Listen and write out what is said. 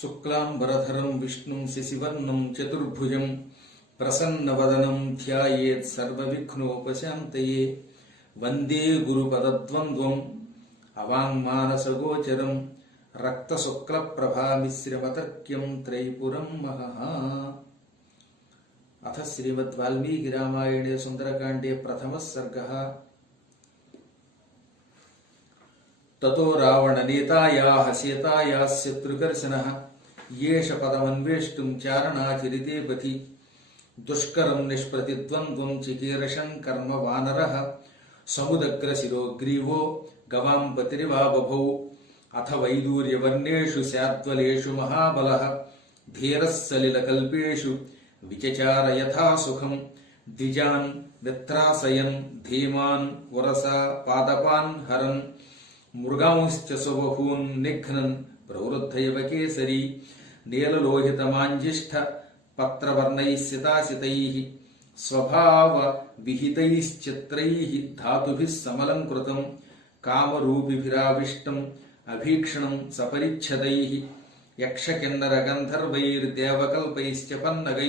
శుక్లాంబరధరం విష్ణుం శశివర్ణం చతుర్భుజం ప్రసన్నవదనం ధ్యాయేత్ సర్వవిఘ్నోపశాంతయే. వందే గురుపదద్వంద్వం అవాంగ్మానసగోచరం రక్తశుక్లప్రభామిశ్రమతర్క్యం త్రైపురం మహః. అథ శ్రీమద్వాల్మీకిరామాయణే సుందరకాండే ప్రథమः సర్గः. తతో రావణనేతాయాః సీతాయాః శత్రుకర్షణః యేష పదమన్వేష్టुं చారణాచరితే పథి దుష్కరం నిష్ప్రతిద్వంద్వం చికీర్షన్ కర్మ వానరః సముదగ్రశిరో గ్రీవో గవాం పతిరివా బభౌ. అథ వైదూర్యవర్ణేషు శాద్వలేషు మహాబలః ధీరः సలిలకల్పేషు విచచార యథా సుఖం. ద్విజాన్ విత్రాసయన్ ధీమాన్ ఉరసా పాదపాన్ హరన్ మృగాంశ్చ సుబహూన్ నిఘ్నన్ ప్రవృద్ధయవ కేసరీ. నీలలోహితమాంజిష్ఠ పత్రవర్ణైః సితాసితైః స్వభావ విహితైశ్చిత్రైః ధాతుభిః సమలంకృతం. కామరూపిభిరావిష్టం అభీక్షణం సపరిచ్ఛదైః యక్షకిన్నర గంధర్వైర్దేవకల్పైశ్చ పన్నగైః